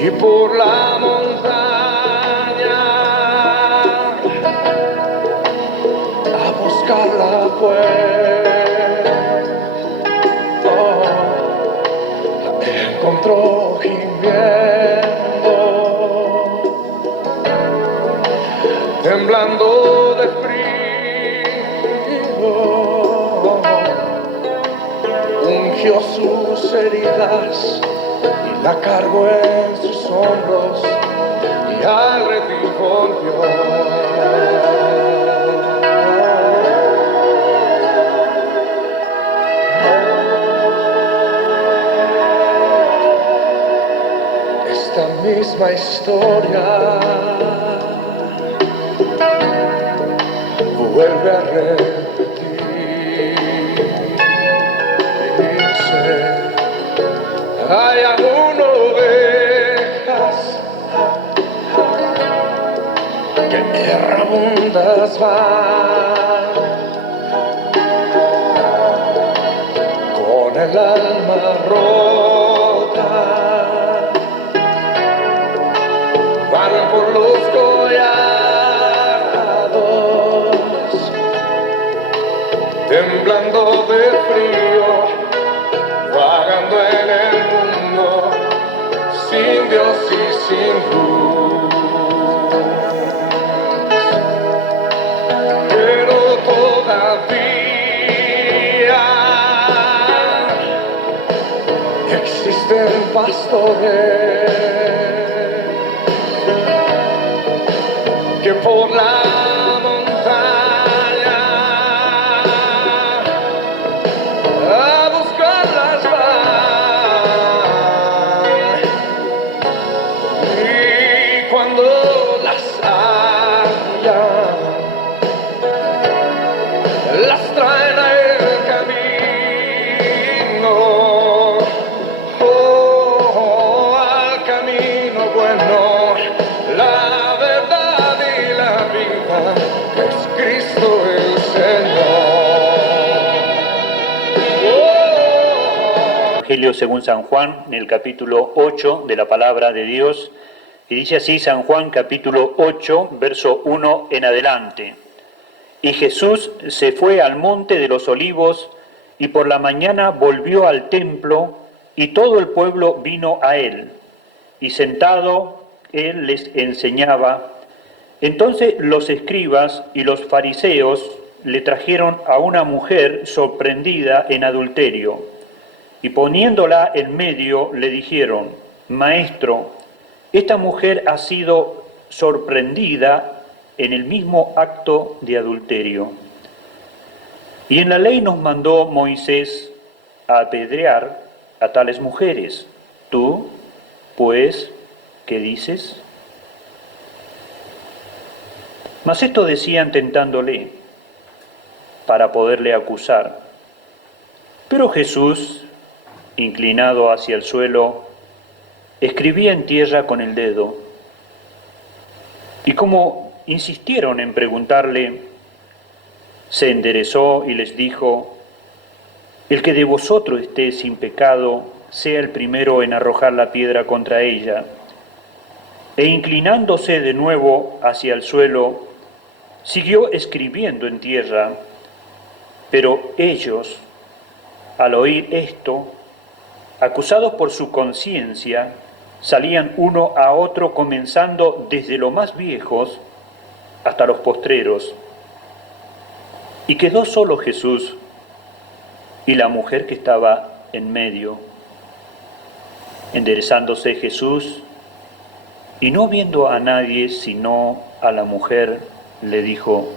y por la montaña a buscarla la encontró gimiendo, temblando de frío, ungió sus heridas y la cargó en sus hombros y al redil volvió. Esta misma historia vuelve a repetirse. Hay aún ovejas que errabundas van, con el alma rota, van por los collados, temblando de frío, vagando en el mundo, sin Dios y sin luz. Pero todavía existen pastores que por la montaña a buscarlas van, y cuando las hallan, las traen al camino, al camino bueno, la verdad y la vida, es Cristo el Señor. Evangelio según San Juan, en el capítulo 8 de la palabra de Dios, y dice así San Juan capítulo 8, verso 1 en adelante. Y Jesús se fue al monte de los olivos, y por la mañana volvió al templo, y todo el pueblo vino a él, y sentado él les enseñaba. Entonces los escribas y los fariseos le trajeron a una mujer sorprendida en adulterio, y poniéndola en medio le dijeron: Maestro, esta mujer ha sido sorprendida en el mismo acto de adulterio. Y en la ley nos mandó Moisés a apedrear a tales mujeres. Tú, pues, ¿qué dices? Mas esto decían tentándole, para poderle acusar. Pero Jesús, inclinado hacia el suelo, escribía en tierra con el dedo. Y como insistieron en preguntarle, se enderezó y les dijo: El que de vosotros esté sin pecado, sea el primero en arrojar la piedra contra ella. E inclinándose de nuevo hacia el suelo, siguió escribiendo en tierra. Pero ellos, al oír esto, acusados por su conciencia, salían uno a otro, comenzando desde los más viejos hasta los postreros. Y quedó solo Jesús y la mujer que estaba en medio. Enderezándose Jesús, y no viendo a nadie sino a la mujer, le dijo: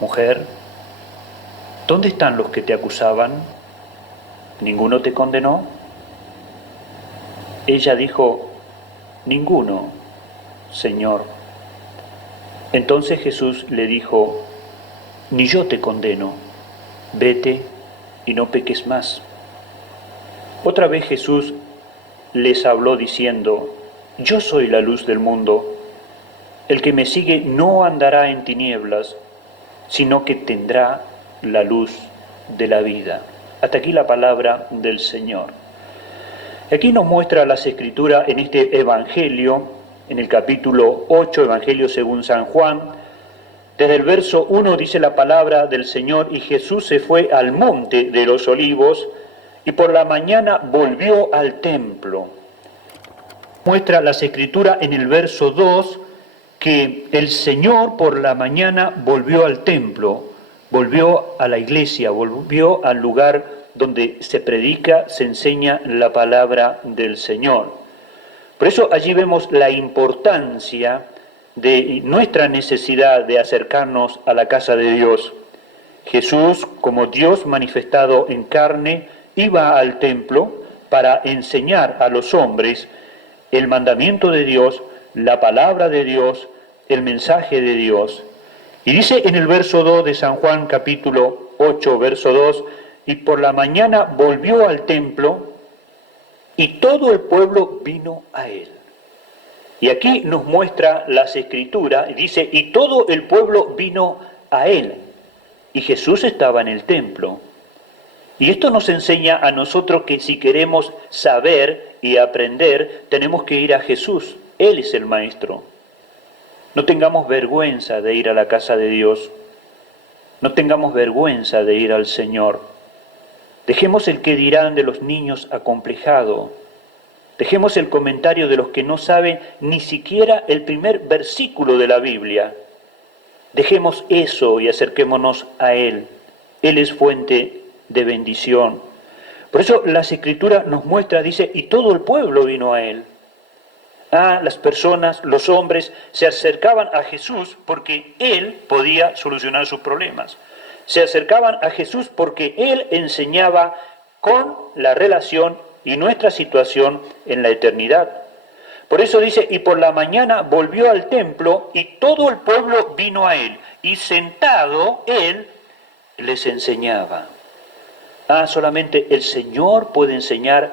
Mujer, ¿dónde están los que te acusaban? ¿Ninguno te condenó? Ella dijo: Ninguno, Señor. Entonces Jesús le dijo: Ni yo te condeno, vete y no peques más. Otra vez Jesús les habló diciendo: Yo soy la luz del mundo. El que me sigue no andará en tinieblas, sino que tendrá la luz de la vida. Hasta aquí la palabra del Señor. Aquí nos muestra las Escrituras en este Evangelio, en el capítulo 8, Evangelio según San Juan. Desde el verso 1 dice la palabra del Señor: y Jesús se fue al monte de los olivos, y por la mañana volvió al templo. Muestra las Escrituras en el verso 2 que el Señor por la mañana volvió al templo, volvió a la iglesia, volvió al lugar donde se predica, se enseña la palabra del Señor. Por eso allí vemos la importancia de nuestra necesidad de acercarnos a la casa de Dios. Jesús, como Dios manifestado en carne, iba al templo para enseñar a los hombres el mandamiento de Dios, la palabra de Dios, el mensaje de Dios. Y dice en el verso 2 de San Juan capítulo 8, verso 2, y por la mañana volvió al templo y todo el pueblo vino a él. Y aquí nos muestra las Escrituras, y dice, y todo el pueblo vino a él. Y Jesús estaba en el templo. Y esto nos enseña a nosotros que si queremos saber y aprender, tenemos que ir a Jesús. Él es el Maestro. No tengamos vergüenza de ir a la casa de Dios. No tengamos vergüenza de ir al Señor. Dejemos el que dirán de los niños acomplejados. Dejemos el comentario de los que no saben ni siquiera el primer versículo de la Biblia. Dejemos eso y acerquémonos a Él. Él es fuente de bendición. Por eso las Escrituras nos muestra, dice, y todo el pueblo vino a Él. Las personas, los hombres, se acercaban a Jesús porque Él podía solucionar sus problemas. Se acercaban a Jesús porque Él enseñaba con la relación y nuestra situación en la eternidad. Por eso dice, y por la mañana volvió al templo y todo el pueblo vino a Él. Y sentado Él les enseñaba. Solamente el Señor puede enseñar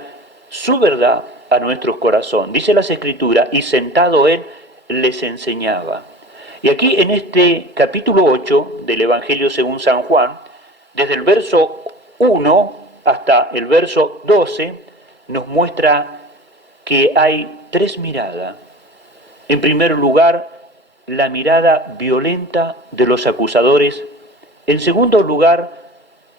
su verdad a nuestros corazones. Dice las Escrituras, y sentado Él les enseñaba. Y aquí en este capítulo 8 del Evangelio según San Juan, desde el verso 1 hasta el verso 12, nos muestra que hay tres miradas. En primer lugar, la mirada violenta de los acusadores. En segundo lugar,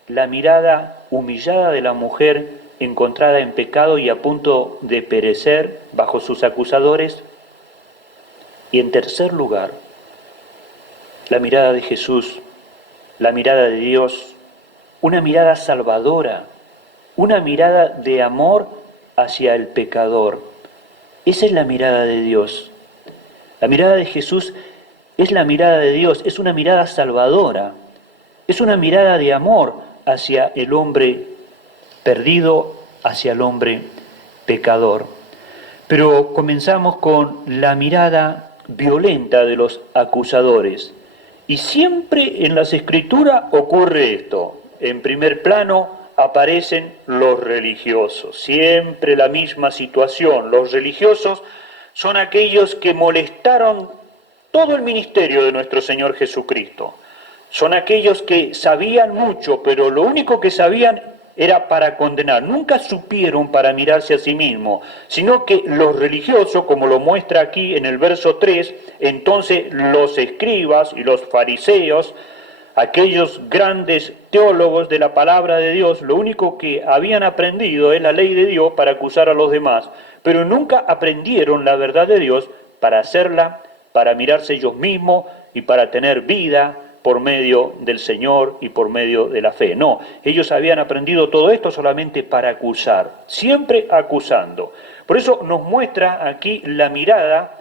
la mirada humillada de la mujer encontrada en pecado y a punto de perecer bajo sus acusadores. Y en tercer lugar, la mirada de Jesús, la mirada de Dios, una mirada salvadora, una mirada de amor hacia el pecador. Esa es la mirada de Dios. La mirada de Jesús es la mirada de Dios, es una mirada salvadora, es una mirada de amor hacia el hombre perdido, hacia el hombre pecador. Pero comenzamos con la mirada violenta de los acusadores. Y siempre en las Escrituras ocurre esto. En primer plano aparecen los religiosos. Siempre la misma situación. Los religiosos son aquellos que molestaron todo el ministerio de nuestro Señor Jesucristo. Son aquellos que sabían mucho, pero lo único que sabían era para condenar. Nunca supieron para mirarse a sí mismos, sino que los religiosos, como lo muestra aquí en el verso 3, entonces los escribas y los fariseos, aquellos grandes teólogos de la palabra de Dios, lo único que habían aprendido es la ley de Dios para acusar a los demás, pero nunca aprendieron la verdad de Dios para hacerla, para mirarse ellos mismos y para tener vida por medio del Señor y por medio de la fe. No, ellos habían aprendido todo esto solamente para acusar, siempre acusando. Por eso nos muestra aquí la mirada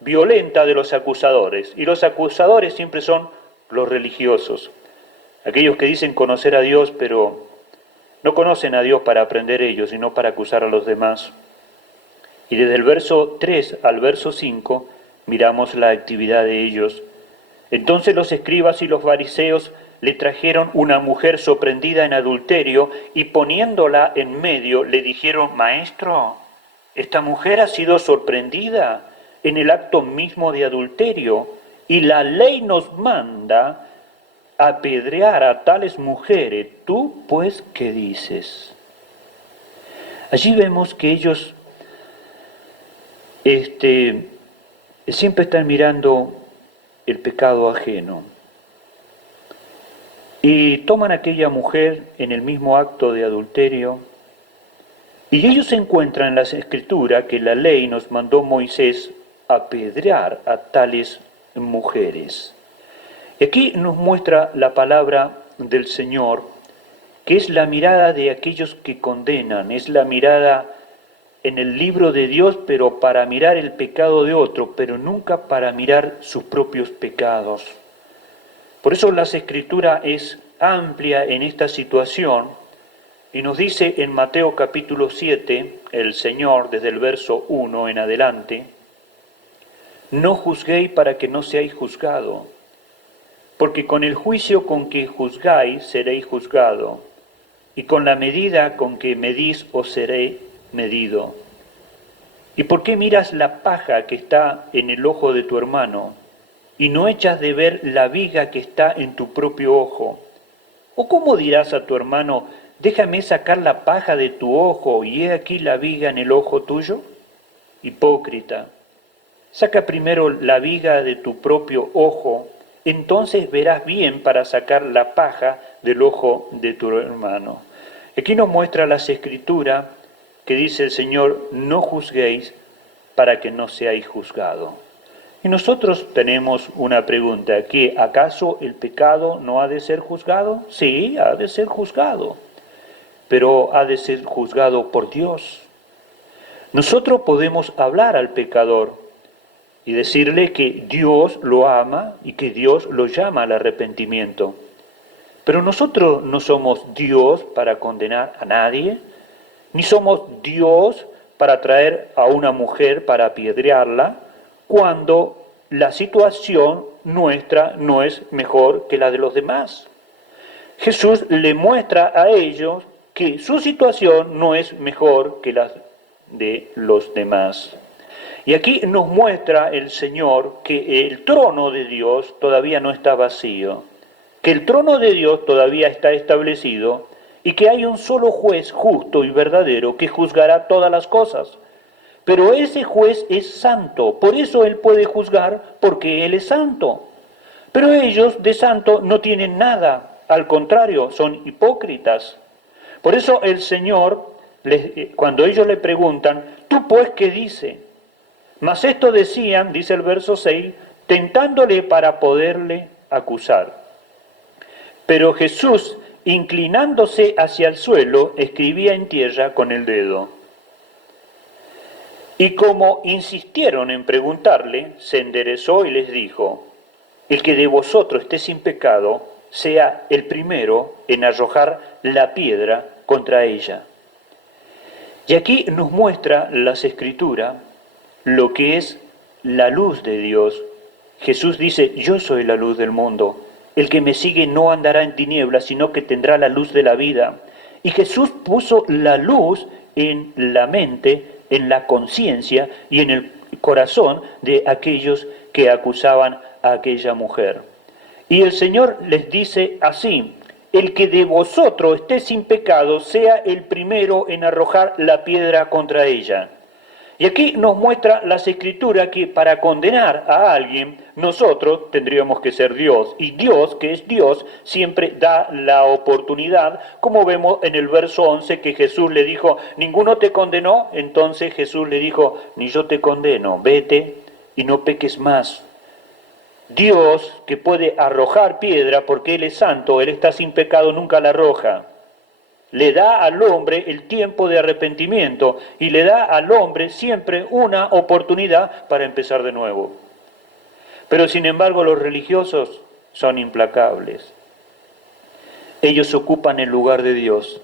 violenta de los acusadores. Y los acusadores siempre son los religiosos, aquellos que dicen conocer a Dios, pero no conocen a Dios para aprender ellos, sino para acusar a los demás. Y desde el verso 3 al verso 5 miramos la actividad de ellos. Entonces los escribas y los fariseos le trajeron una mujer sorprendida en adulterio y poniéndola en medio le dijeron: Maestro, esta mujer ha sido sorprendida en el acto mismo de adulterio y la ley nos manda apedrear a tales mujeres. ¿Tú pues qué dices? Allí vemos que ellos siempre están mirando el pecado ajeno y toman a aquella mujer en el mismo acto de adulterio, y ellos encuentran en las Escrituras que la ley nos mandó Moisés apedrear a tales mujeres. Y aquí nos muestra la palabra del Señor, que es la mirada de aquellos que condenan, es la mirada en el libro de Dios, pero para mirar el pecado de otro, pero nunca para mirar sus propios pecados. Por eso la Escritura es amplia en esta situación, y nos dice en Mateo capítulo 7, el Señor, desde el verso 1 en adelante: no juzguéis para que no seáis juzgados, porque con el juicio con que juzgáis seréis juzgados, y con la medida con que medís os seré medido. ¿Y por qué miras la paja que está en el ojo de tu hermano, y no echas de ver la viga que está en tu propio ojo? ¿O cómo dirás a tu hermano: déjame sacar la paja de tu ojo, y he aquí la viga en el ojo tuyo? Hipócrita, saca primero la viga de tu propio ojo, entonces verás bien para sacar la paja del ojo de tu hermano. Aquí nos muestra las Escrituras que dice el Señor: no juzguéis para que no seáis juzgados. Y nosotros tenemos una pregunta: ¿que acaso el pecado no ha de ser juzgado? Sí, ha de ser juzgado, pero ha de ser juzgado por Dios. Nosotros podemos hablar al pecador y decirle que Dios lo ama y que Dios lo llama al arrepentimiento. Pero nosotros no somos Dios para condenar a nadie, ni somos Dios para traer a una mujer para apedrearla, cuando la situación nuestra no es mejor que la de los demás. Jesús le muestra a ellos que su situación no es mejor que la de los demás. Y aquí nos muestra el Señor que el trono de Dios todavía no está vacío, que el trono de Dios todavía está establecido y que hay un solo juez justo y verdadero que juzgará todas las cosas. Pero ese juez es santo, por eso él puede juzgar, porque él es santo. Pero ellos de santo no tienen nada, al contrario, son hipócritas. Por eso el Señor, cuando ellos le preguntan: ¿tú pues qué dices? Mas esto decían, dice el verso 6, tentándole para poderle acusar. Pero Jesús, inclinándose hacia el suelo, escribía en tierra con el dedo. Y como insistieron en preguntarle, se enderezó y les dijo: el que de vosotros esté sin pecado, sea el primero en arrojar la piedra contra ella. Y aquí nos muestra las Escrituras lo que es la luz de Dios. Jesús dice: yo soy la luz del mundo. El que me sigue no andará en tinieblas, sino que tendrá la luz de la vida. Y Jesús puso la luz en la mente, en la conciencia y en el corazón de aquellos que acusaban a aquella mujer. Y el Señor les dice así: el que de vosotros esté sin pecado, sea el primero en arrojar la piedra contra ella. Y aquí nos muestra las Escrituras que para condenar a alguien, nosotros tendríamos que ser Dios. Y Dios, que es Dios, siempre da la oportunidad, como vemos en el verso 11 que Jesús le dijo: ¿ninguno te condenó? Entonces Jesús le dijo: ni yo te condeno, vete y no peques más. Dios, que puede arrojar piedra porque Él es santo, Él está sin pecado, nunca la arroja. Le da al hombre el tiempo de arrepentimiento y le da al hombre siempre una oportunidad para empezar de nuevo. Pero sin embargo los religiosos son implacables. Ellos ocupan el lugar de Dios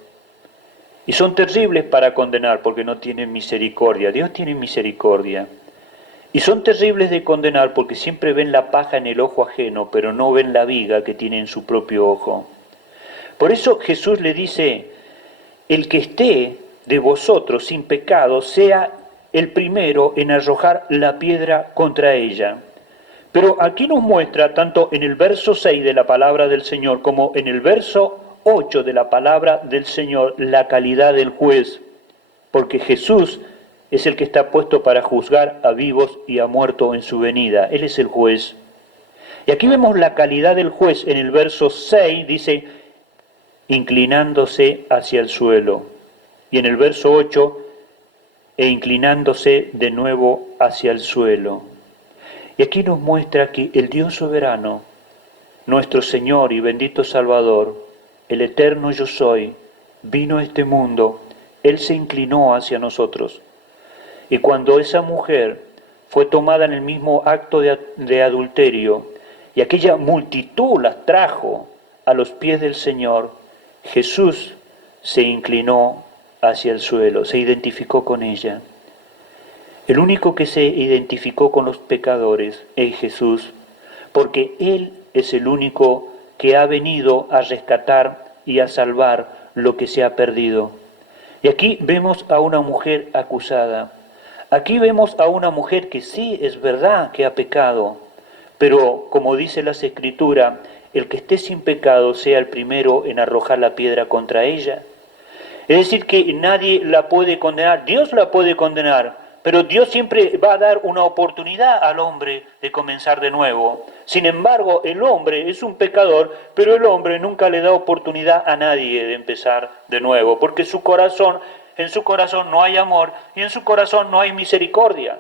y son terribles para condenar porque no tienen misericordia. Dios tiene misericordia. Y son terribles de condenar porque siempre ven la paja en el ojo ajeno, pero no ven la viga que tiene en su propio ojo. Por eso Jesús le dice: el que esté de vosotros sin pecado, sea el primero en arrojar la piedra contra ella. Pero aquí nos muestra, tanto en el verso 6 de la palabra del Señor como en el verso 8 de la palabra del Señor, la calidad del juez. porque Jesús es el que está puesto para juzgar a vivos y a muertos en su venida. Él es el juez. Y aquí vemos la calidad del juez. En el verso 6 dice, inclinándose hacia el suelo. Y en el verso 8, e inclinándose de nuevo hacia el suelo. Y aquí nos muestra que el Dios soberano, nuestro Señor y bendito Salvador, el eterno yo soy, vino a este mundo, Él se inclinó hacia nosotros. Y cuando esa mujer fue tomada en el mismo acto de adulterio, y aquella multitud las trajo a los pies del Señor, Jesús se inclinó hacia el suelo, se identificó con ella. El único que se identificó con los pecadores es Jesús, porque Él es el único que ha venido a rescatar y a salvar lo que se ha perdido. Y aquí vemos a una mujer acusada. Aquí vemos a una mujer que sí, es verdad que ha pecado, pero como dice las Escrituras, el que esté sin pecado sea el primero en arrojar la piedra contra ella. Es decir, que nadie la puede condenar, Dios la puede condenar, pero Dios siempre va a dar una oportunidad al hombre de comenzar de nuevo. Sin embargo, el hombre es un pecador, pero el hombre nunca le da oportunidad a nadie de empezar de nuevo, porque en su corazón no hay amor y en su corazón no hay misericordia.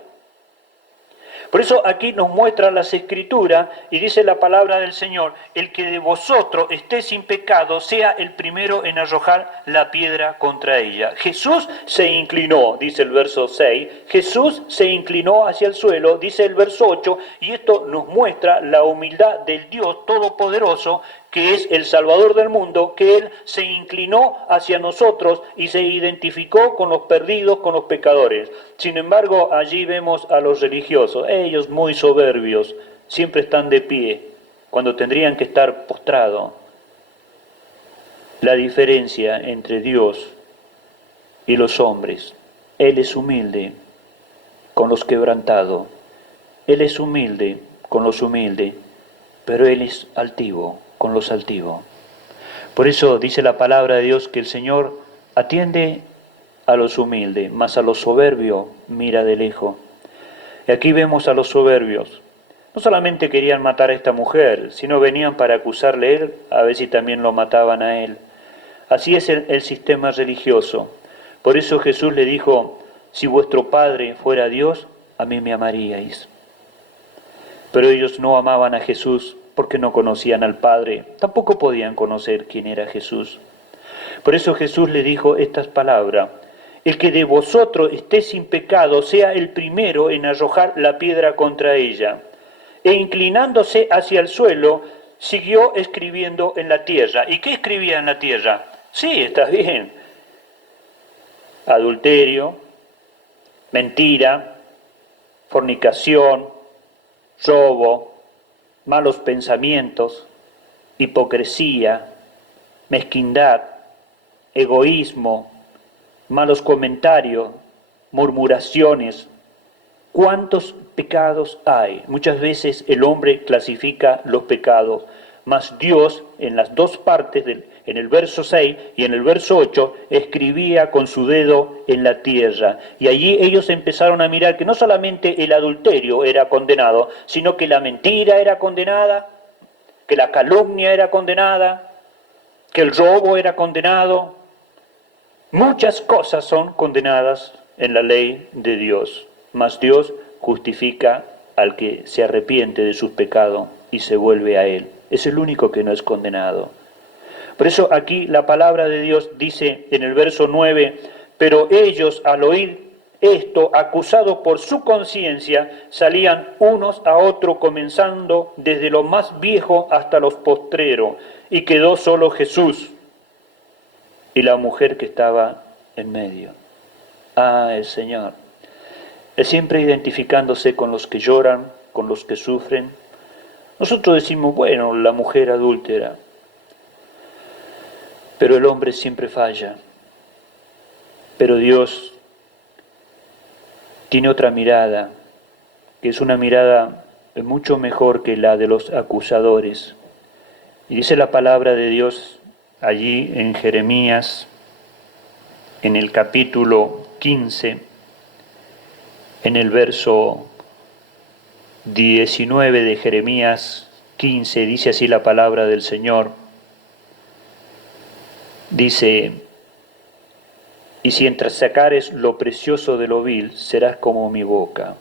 Por eso aquí nos muestra las Escrituras y dice la palabra del Señor, el que de vosotros esté sin pecado sea el primero en arrojar la piedra contra ella. Jesús se inclinó, dice el verso 6, Jesús se inclinó hacia el suelo, dice el verso 8, y esto nos muestra la humildad del Dios Todopoderoso, que es el Salvador del mundo, que Él se inclinó hacia nosotros y se identificó con los perdidos, con los pecadores. Sin embargo, allí vemos a los religiosos, ellos muy soberbios, siempre están de pie, cuando tendrían que estar postrados. La diferencia entre Dios y los hombres, Él es humilde con los quebrantados, Él es humilde con los humildes, pero Él es altivo con los altivos. Por eso dice la palabra de Dios que el Señor atiende a los humildes, mas a los soberbios mira de lejos. Y aquí vemos a los soberbios. No solamente querían matar a esta mujer, sino venían para acusarle a él, a ver si también lo mataban a él. Así es el sistema religioso. Por eso Jesús le dijo, si vuestro Padre fuera Dios, a mí me amaríais. Pero ellos no amaban a Jesús porque no conocían al Padre, tampoco podían conocer quién era Jesús. Por eso Jesús le dijo estas palabras, el que de vosotros esté sin pecado sea el primero en arrojar la piedra contra ella. E inclinándose hacia el suelo, siguió escribiendo en la tierra. ¿Y qué escribía en la tierra? Sí, está bien. Adulterio, mentira, fornicación, robo, malos pensamientos, hipocresía, mezquindad, egoísmo, malos comentarios, murmuraciones. ¿Cuántos pecados hay? Muchas veces el hombre clasifica los pecados, mas Dios en las dos partes, en el verso 6 y en el verso 8, escribía con su dedo en la tierra. Y allí ellos empezaron a mirar que no solamente el adulterio era condenado, sino que la mentira era condenada, que la calumnia era condenada, que el robo era condenado. Muchas cosas son condenadas en la ley de Dios, mas Dios justifica al que se arrepiente de sus pecados y se vuelve a Él. Es el único que no es condenado. Por eso aquí la palabra de Dios dice en el verso 9, pero ellos al oír esto, acusados por su conciencia, salían unos a otros, comenzando desde los más viejos hasta los postreros, y quedó solo Jesús y la mujer que estaba en medio. El Señor. Es siempre identificándose con los que lloran, con los que sufren. Nosotros decimos, bueno, la mujer adúltera, pero el hombre siempre falla. Pero Dios tiene otra mirada, que es una mirada mucho mejor que la de los acusadores. Y dice la palabra de Dios allí en Jeremías, en el capítulo 15, en el verso 19 de Jeremías 15, dice así la palabra del Señor. Dice: y si entresacares lo precioso de lo vil, serás como mi boca.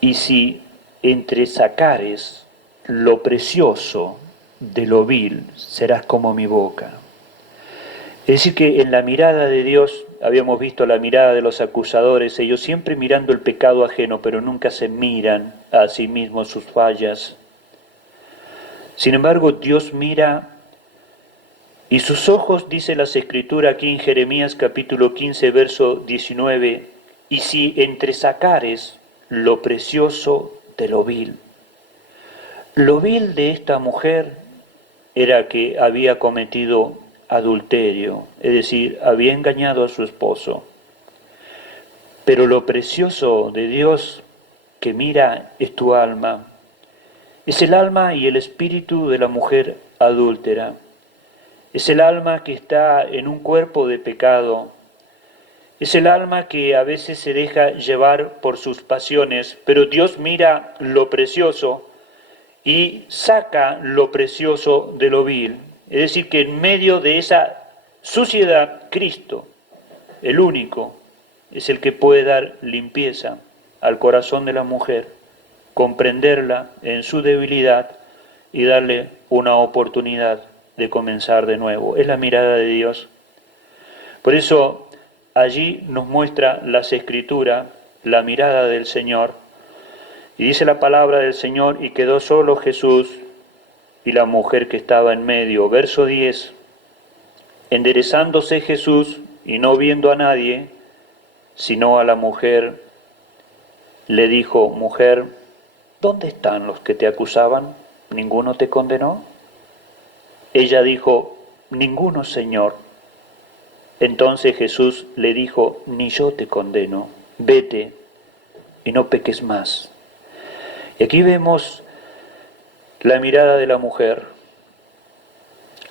Y si entresacares lo precioso de lo vil, serás como mi boca. Es decir, que en la mirada de Dios, habíamos visto la mirada de los acusadores, ellos siempre mirando el pecado ajeno, pero nunca se miran a sí mismos sus fallas. Sin embargo, Dios mira, y sus ojos, dice las Escrituras aquí en Jeremías capítulo 15, verso 19, y si entresacares lo precioso de lo vil. Lo vil de esta mujer era que había cometido adulterio, es decir, había engañado a su esposo. Pero lo precioso de Dios que mira es tu alma, es el alma y el espíritu de la mujer adúltera, es el alma que está en un cuerpo de pecado, es el alma que a veces se deja llevar por sus pasiones, pero Dios mira lo precioso y saca lo precioso de lo vil. Es decir, que en medio de esa suciedad, Cristo, el único, es el que puede dar limpieza al corazón de la mujer, comprenderla en su debilidad y darle una oportunidad de comenzar de nuevo. Es la mirada de Dios. Por eso allí nos muestra las Escrituras, la mirada del Señor. Y dice la palabra del Señor: y quedó solo Jesús y la mujer que estaba en medio. Verso 10. Enderezándose Jesús y no viendo a nadie, sino a la mujer, le dijo: mujer, ¿dónde están los que te acusaban? ¿Ninguno te condenó? Ella dijo: ninguno, Señor. Entonces Jesús le dijo: ni yo te condeno, vete y no peques más. Y aquí vemos la mirada de la mujer.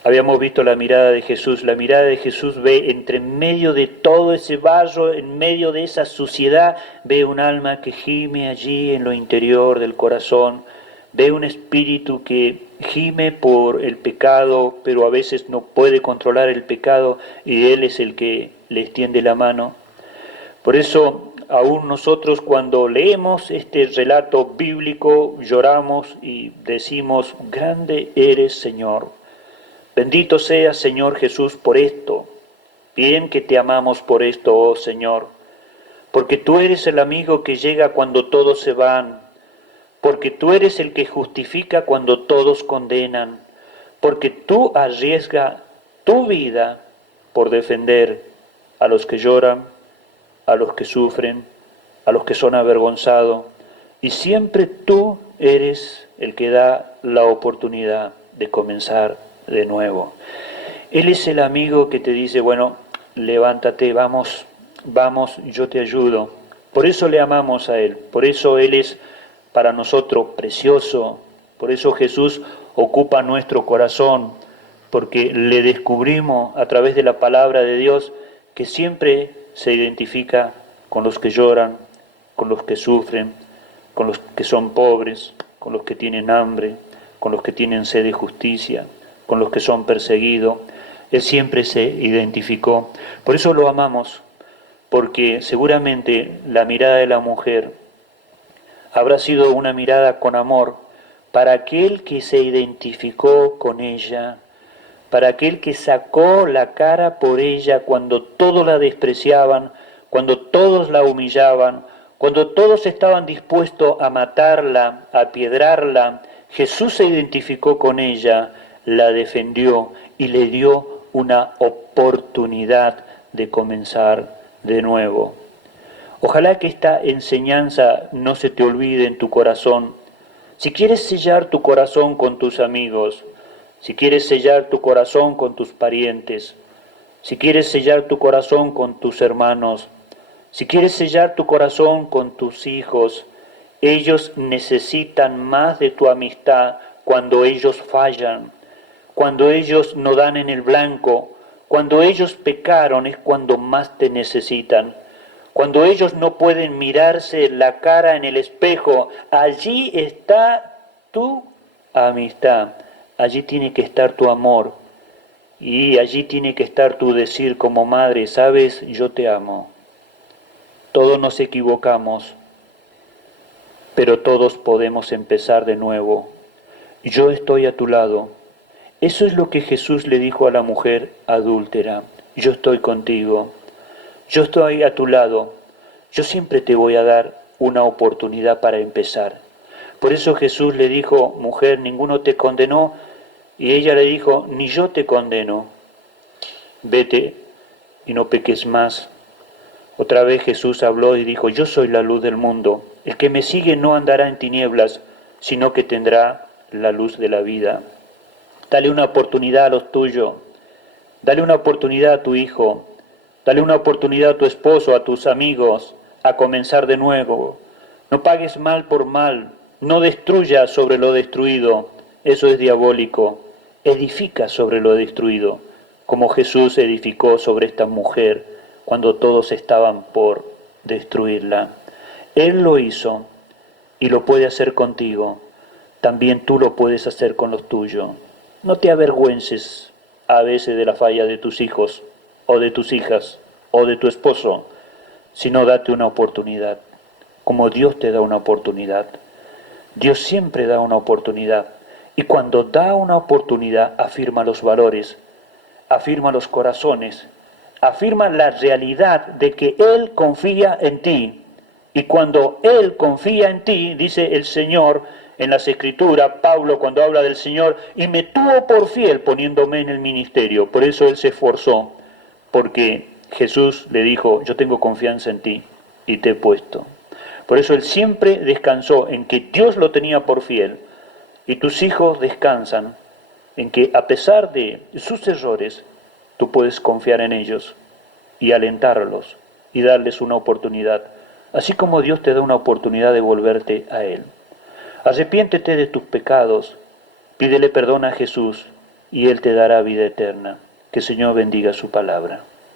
Habíamos visto la mirada de Jesús. La mirada de Jesús ve entre medio de todo ese barro, en medio de esa suciedad, ve un alma que gime allí en lo interior del corazón. Ve un espíritu que gime por el pecado, pero a veces no puede controlar el pecado y Él es el que le extiende la mano. Por eso, aún nosotros cuando leemos este relato bíblico, lloramos y decimos: grande eres, Señor. Bendito seas, Señor Jesús, por esto. Bien que te amamos por esto, oh Señor. Porque tú eres el amigo que llega cuando todos se van. Porque tú eres el que justifica cuando todos condenan. Porque tú arriesgas tu vida por defender a los que lloran, a los que sufren, a los que son avergonzados, y siempre tú eres el que da la oportunidad de comenzar de nuevo. Él es el amigo que te dice: bueno, levántate, vamos, yo te ayudo. Por eso le amamos a Él, por eso Él es para nosotros precioso, por eso Jesús ocupa nuestro corazón, porque le descubrimos a través de la palabra de Dios que siempre se identifica con los que lloran, con los que sufren, con los que son pobres, con los que tienen hambre, con los que tienen sed de justicia, con los que son perseguidos. Él siempre se identificó. Por eso lo amamos, porque seguramente la mirada de la mujer habrá sido una mirada con amor para aquel que se identificó con ella, para aquel que sacó la cara por ella cuando todos la despreciaban, cuando todos la humillaban, cuando todos estaban dispuestos a matarla, a apiedrarla. Jesús se identificó con ella, la defendió y le dio una oportunidad de comenzar de nuevo. Ojalá que esta enseñanza no se te olvide en tu corazón. Si quieres sellar tu corazón con tus amigos, si quieres sellar tu corazón con tus parientes, si quieres sellar tu corazón con tus hermanos, si quieres sellar tu corazón con tus hijos, ellos necesitan más de tu amistad cuando ellos fallan, cuando ellos no dan en el blanco, Cuando ellos pecaron es cuando más te necesitan. Cuando ellos no pueden mirarse la cara en el espejo, allí está tu amistad, allí tiene que estar tu amor y allí tiene que estar tu decir como madre, sabes, yo te amo. Todos nos equivocamos, pero todos podemos empezar de nuevo. Yo estoy a tu lado. Eso es lo que Jesús le dijo a la mujer adúltera. Yo estoy contigo. Yo estoy a tu lado. Yo siempre te voy a dar una oportunidad para empezar. Por eso Jesús le dijo, mujer, ninguno te condenó. Y ella le dijo, ni yo te condeno. Vete y no peques más. Otra vez Jesús habló y dijo, yo soy la luz del mundo. El que me sigue no andará en tinieblas, sino que tendrá la luz de la vida. Dale una oportunidad a los tuyos. Dale una oportunidad a tu hijo. Dale una oportunidad a tu esposo, a tus amigos, a comenzar de nuevo. No pagues mal por mal. No destruyas sobre lo destruido. Eso es diabólico. Edifica sobre lo destruido, como Jesús edificó sobre esta mujer cuando todos estaban por destruirla. Él lo hizo y lo puede hacer contigo. También tú lo puedes hacer con los tuyos. No te avergüences a veces de la falla de tus hijos, o de tus hijas, o de tu esposo, sino date una oportunidad, como Dios te da una oportunidad. Dios siempre da una oportunidad, y cuando da una oportunidad afirma los valores, afirma los corazones, afirma la realidad de que Él confía en ti. Y cuando Él confía en ti, dice el Señor en las Escrituras, Pablo cuando habla del Señor, y me tuvo por fiel poniéndome en el ministerio. Por eso Él se esforzó, porque Jesús le dijo, yo tengo confianza en ti y te he puesto. Por eso Él siempre descansó en que Dios lo tenía por fiel, y tus hijos descansan en que a pesar de sus errores, tú puedes confiar en ellos y alentarlos y darles una oportunidad, así como Dios te da una oportunidad de volverte a Él. Arrepiéntete de tus pecados, pídele perdón a Jesús y Él te dará vida eterna. Que el Señor bendiga su palabra.